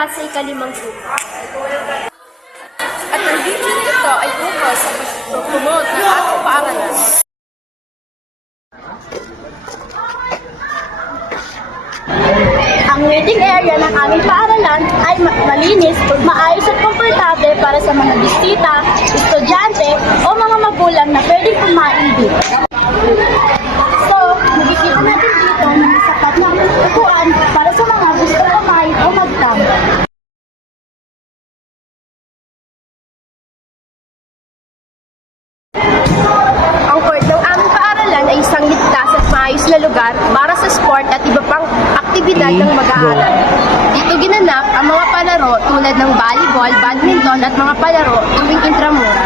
na sa ikalimang grupo. At ang video na ito ay ukol sa pag-promote ng ating paaralan. Ang waiting area ng aming paaralan ay malinis, maayos at komportable para sa mga bisita, estudyante o mga magulang na pwedeng kumain dito. So, makikita natin dito ng sapat na upuan para sa mga gusto kumain o magtambay. Ang court ng aming paaralan ay isang ligtas at maayos na lugar para sa sport at iba pang aktibidad ng mag-aaral. Dito ginanap ang mga palaro tulad ng volleyball, badminton at mga palaro tuwing intramural.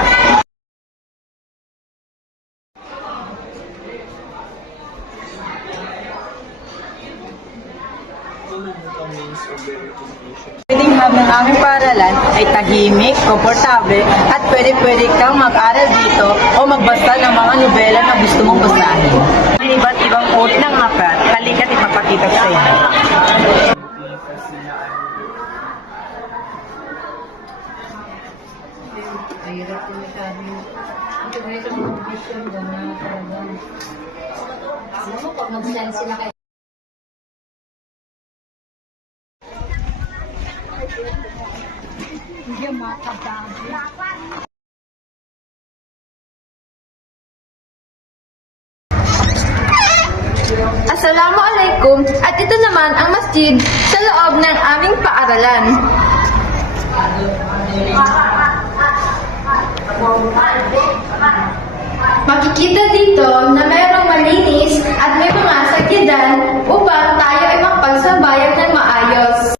Pwedeng hub ng aming paaralan ay tahimik, komportable, at pwede kang mag-aral dito o magbasa ng mga nobela na gusto mong basahin. May iba't ibang uri ng aklat, halika't ipapakita ko sa inyo. Assalamualaikum, at ito naman ang masjid sa loob ng aming paaralan. Makikita dito na mayroong malinis at may mga sakyadan upang tayo ay makapagsambayan ng maayos.